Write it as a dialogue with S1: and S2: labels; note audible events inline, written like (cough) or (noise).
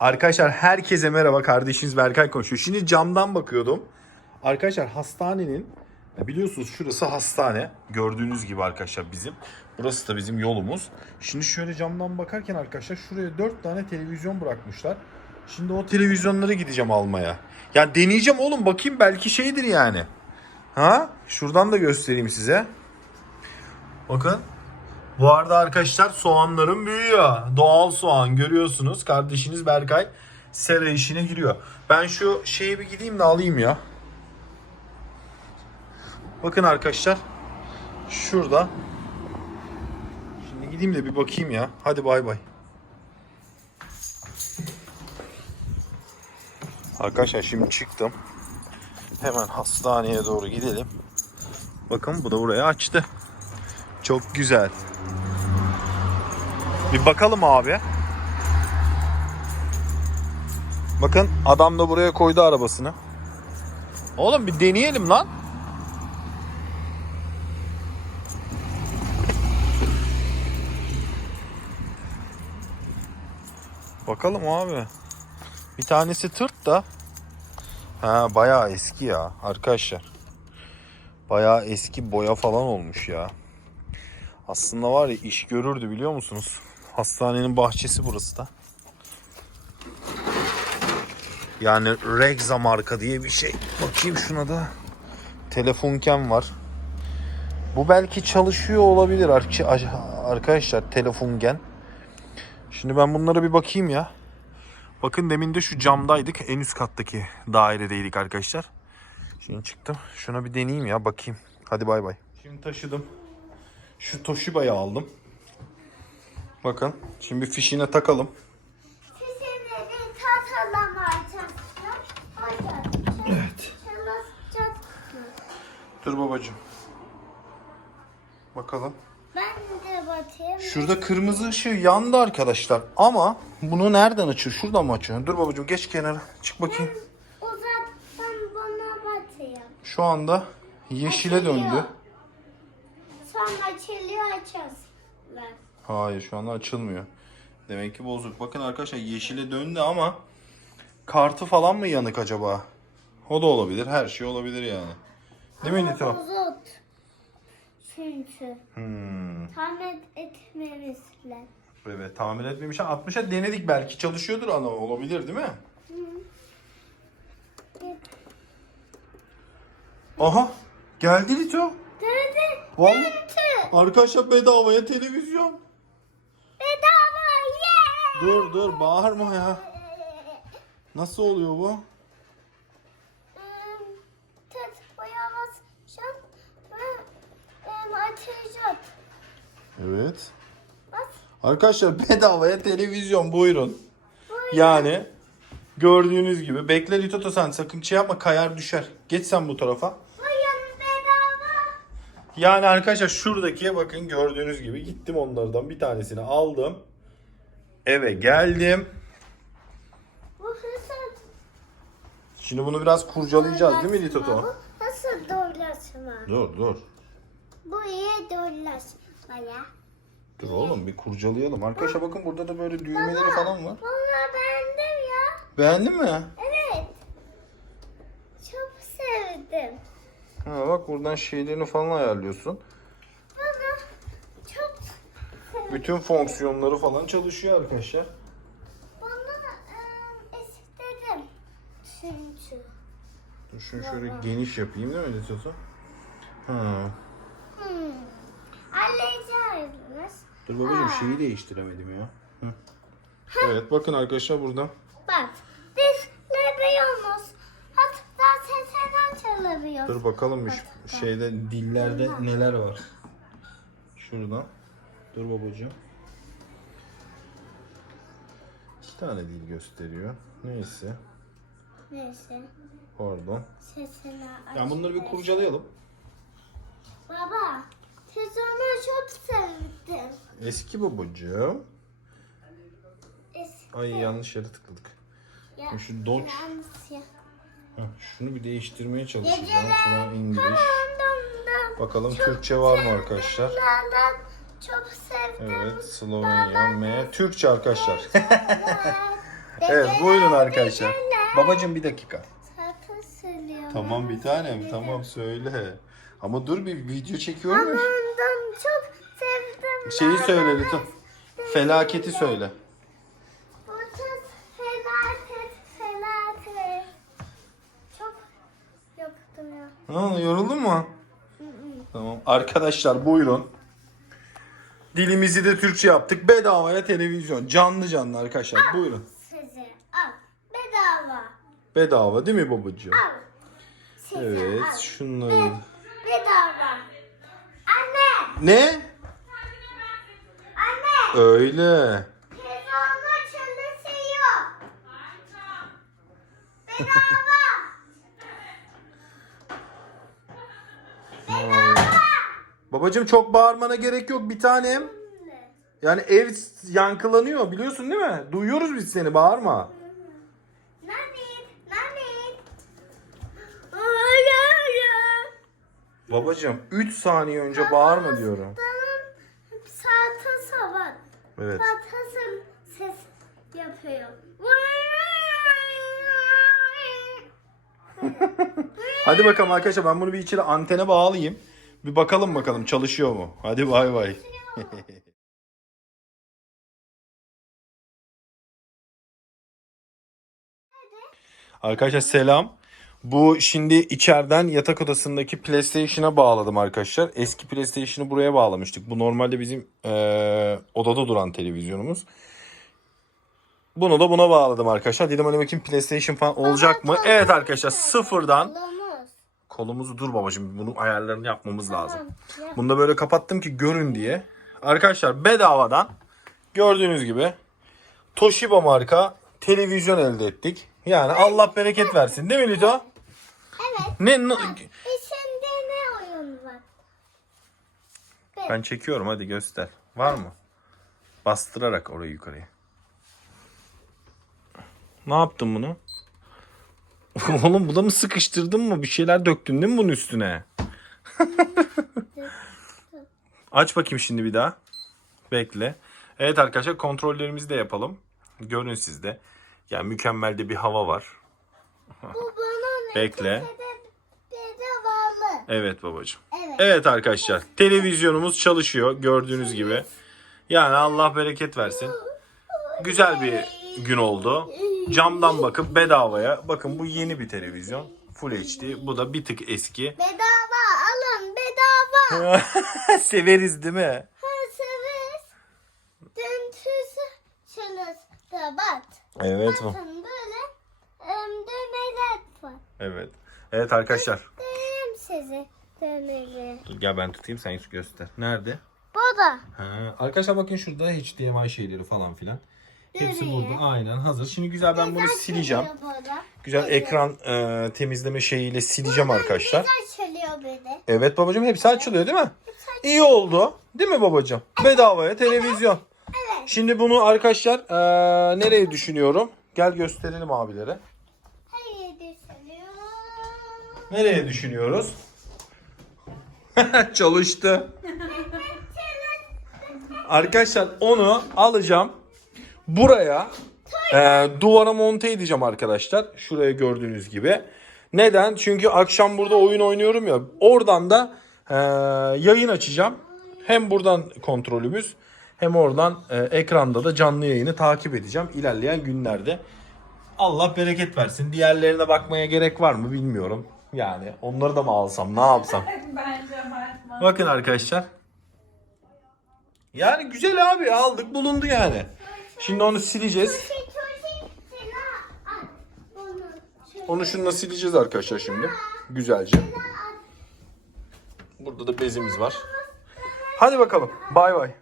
S1: Arkadaşlar herkese merhaba. Kardeşiniz Berkay konuşuyor. Şimdi camdan bakıyordum. Arkadaşlar hastanenin biliyorsunuz şurası hastane. Gördüğünüz gibi arkadaşlar bizim. Burası da bizim yolumuz. Şimdi şöyle camdan bakarken arkadaşlar şuraya 4 tane televizyon bırakmışlar. Şimdi o televizyonları gideceğim almaya. Ya deneyeceğim oğlum bakayım belki şeydir yani. Ha? Şuradan da göstereyim size. Bakın. Bu arada arkadaşlar soğanlarım büyüyor. Doğal soğan görüyorsunuz. Kardeşiniz Berkay sera işine giriyor. Ben şu şeyi bir gideyim de alayım ya. Bakın arkadaşlar. Şurada. Şimdi gideyim de bir bakayım ya. Hadi bay bay. Arkadaşlar şimdi çıktım. Hemen hastaneye doğru gidelim. Bakın bu da burayı açtı. Çok güzel. Bir bakalım abi. Bakın adam da buraya koydu arabasını. Oğlum bir deneyelim lan. Bakalım abi. Bir tanesi tırt da. Ha bayağı eski ya arkadaşlar. Bayağı eski boya falan olmuş ya. Aslında var ya iş görürdü biliyor musunuz? Hastanenin bahçesi burası da. Yani Rexa marka diye bir şey. Bakayım şuna da. Telefonken var. Bu belki çalışıyor olabilir arkadaşlar telefonken. Şimdi ben bunlara bir bakayım ya. Bakın demin de şu camdaydık. En üst kattaki dairedeydik arkadaşlar. Şimdi çıktım. Şuna bir deneyeyim ya bakayım. Hadi bay bay. Şimdi taşıdım. Şu Toshiba'yı aldım. Bakın. Şimdi fişine takalım. Evet. Dur babacığım. Bakalım.
S2: Ben de batayım.
S1: Şurada kırmızı ışığı yandı arkadaşlar. Ama bunu nereden açıyor? Şuradan mı açıyor? Dur babacığım geç kenara. Çık bakayım.
S2: Uzaktan bana batayım.
S1: Şu anda yeşile döndü.
S2: Sonra açılıyor açacağız.
S1: Hayır şu anda açılmıyor. Demek ki bozuk. Bakın arkadaşlar yeşile döndü ama kartı falan mı yanık acaba? O da olabilir. Her şey olabilir yani. Değil mi Nito?
S2: Bozut. Çünkü
S1: Hmm.
S2: tamir etmemişler.
S1: Evet tamir etmemiş. 60'a denedik belki çalışıyordur ana olabilir değil mi? Aha geldi Lito.
S2: Dördü.
S1: Vallahi arkadaşlar bedavaya televizyon.
S2: Bedava ye.
S1: Dur dur bağırma ya. Nasıl oluyor bu?
S2: Tet ve.
S1: Evet. Arkadaşlar bedavaya televizyon buyurun. Yani gördüğünüz gibi. Bekle Lito sen sakın şey yapma kayar düşer. Geç sen bu tarafa. Yani arkadaşlar şuradaki bakın gördüğünüz gibi gittim onlardan bir tanesini aldım. Eve geldim.
S2: Bu
S1: Şimdi bunu biraz kurcalayacağız değil mi Litoto?
S2: Bu nasıl dolaşma?
S1: Dur dur.
S2: Bu iyi dolaşma ya.
S1: Dur oğlum bir kurcalayalım. Arkadaşlar bakın burada da böyle düğmeleri falan var.
S2: Valla beğendim ya.
S1: Beğendin mi?
S2: Evet. Çok sevdim.
S1: Ha bak buradan şeylerini falan ayarlıyorsun. Bütün fonksiyonları falan çalışıyor arkadaşlar.
S2: Bana istedim. Çünkü.
S1: Dur şunu şöyle geniş yapayım değil mi Litoto? Ha.
S2: Hmm. Alacağız.
S1: Dur babacığım şeyi değiştiremedim ya. Hı. Evet bakın arkadaşlar burada.
S2: Bak. Çalamıyor.
S1: Dur bakalım bir şu- şeyde dillerde neler var. Şurada. Dur babacığım. İki tane dil gösteriyor. Neyse.
S2: Neyse.
S1: Pardon.
S2: Sesini aç.
S1: Yani bunları bir kurcalayalım.
S2: Baba. Sezonu çok sevdim.
S1: Eski babacığım.
S2: Eski.
S1: Ay yanlış yere tıkladık.
S2: Ya,
S1: Şu Dodge.
S2: yalnız ya.
S1: Heh, şunu bir değiştirmeye çalışacağım. Şuna İngiliz. Bakalım Türkçe var mı arkadaşlar?
S2: Çok sevdim.
S1: Evet Slovenya M. Türkçe arkadaşlar. (laughs)
S2: Evet.
S1: Buyurun arkadaşlar. Babacım bir dakika. Tamam bir tanem tamam söyle. Ama dur bir video çekiyorum ya.
S2: Çok sevdim.
S1: Şeyi söyle lütfen. Felaketi söyle.
S2: Ya.
S1: Ha, yoruldun mu? Tamam. Arkadaşlar buyurun. Dilimizi de Türkçe yaptık. Bedavaya televizyon. Canlı canlı arkadaşlar. Buyurun.
S2: Sizi al. Bedava.
S1: Bedava değil mi babacığım?
S2: Al. Sizi
S1: Evet
S2: al.
S1: şunları.
S2: Bedava. Anne.
S1: Ne?
S2: Anne.
S1: Öyle.
S2: Telefonla çalışıyor. Bedava.
S1: Babacığım çok bağırmana gerek yok bir tanem. Yani ev yankılanıyor biliyorsun değil mi? Duyuyoruz biz seni bağırma. Babacığım 3 saniye önce bağırma diyorum.
S2: Saate sabah.
S1: Evet.
S2: Patasın ses yapıyor. (laughs)
S1: Hadi bakalım arkadaşlar ben bunu bir içeri antene bağlayayım. Bir bakalım bakalım çalışıyor mu? Hadi bay bay. (laughs) Arkadaşlar selam. Bu şimdi içeriden yatak odasındaki PlayStation'a bağladım arkadaşlar. Eski PlayStation'ı buraya bağlamıştık. Bu normalde bizim eee, odada duran televizyonumuz. Bunu da buna bağladım arkadaşlar. Dedim hani bakayım PlayStation falan olacak mı? Evet arkadaşlar sıfırdan. Kolumuzu dur babacığım. Bunun ayarlarını yapmamız lazım.
S2: Tamam. Yap.
S1: Bunu da böyle kapattım ki görün diye. Arkadaşlar bedavadan gördüğünüz gibi Toshiba marka televizyon elde ettik. Yani Allah bereket versin değil mi Lito?
S2: Evet.
S1: Ne, ne-
S2: İçinde ne oyun var?
S1: Ben çekiyorum hadi göster. Var mı? Bastırarak orayı yukarıya. Ne yaptın bunu? (laughs) Oğlum bu da mı sıkıştırdın mı? Bir şeyler döktün değil mi bunun üstüne? (laughs) Aç bakayım şimdi bir daha. Bekle. Evet arkadaşlar kontrollerimizi de yapalım. Görün siz de. Ya mükemmel de bir hava var.
S2: Bu bunun (laughs)
S1: Bekle. Evet babacığım.
S2: Evet.
S1: Evet arkadaşlar televizyonumuz çalışıyor gördüğünüz gibi. Yani Allah bereket versin. Güzel bir gün oldu. Camdan bakıp bedavaya. Bakın bu yeni bir televizyon. Full HD. Bu da bir tık eski. (laughs)
S2: Bedava alın bedava. (laughs)
S1: Severiz değil mi?
S2: Hırsız. Düntüsü çalıştı bak.
S1: Evet.
S2: Bakın böyle em, düğmeler var.
S1: Evet. Evet arkadaşlar.
S2: Diyeyim size düğmeleri.
S1: Dur, Gel ben tutayım sen göster. Nerede?
S2: Bu da.
S1: Ha, arkadaşlar bakın şurada HDMI şeyleri falan filan. Hepsi
S2: Nereye?
S1: burada. Aynen hazır. Şimdi güzel ben bunu
S2: Güzel
S1: sileceğim. Güzel ekran e, temizleme şeyiyle sileceğim arkadaşlar.
S2: Böyle.
S1: Evet babacığım hepsi açılıyor değil mi? İyi oldu. Değil mi babacığım? Bedavaya televizyon.
S2: Evet.
S1: Şimdi bunu arkadaşlar eee, nereye düşünüyorum? Gel gösterelim abilere.
S2: Hayır düşünüyor.
S1: Nereye düşünüyoruz? (laughs) Çalıştı. (laughs) Arkadaşlar onu alacağım. Buraya eee, duvara monte edeceğim arkadaşlar. Şuraya gördüğünüz gibi. Neden? Çünkü akşam burada oyun oynuyorum ya. Oradan da eee, yayın açacağım. Hem buradan kontrolümüz hem oradan eee, ekranda da canlı yayını takip edeceğim ilerleyen günlerde. Allah bereket versin. Diğerlerine bakmaya gerek var mı bilmiyorum. Yani onları da mı alsam ne yapsam? (laughs)
S3: Bence bakma.
S1: Bakın arkadaşlar. Yani güzel abi aldık bulundu yani. Şimdi onu sileceğiz. Onu şununla sileceğiz arkadaşlar şimdi. Güzelce. Burada da bezimiz var. Hadi bakalım. Bay bay.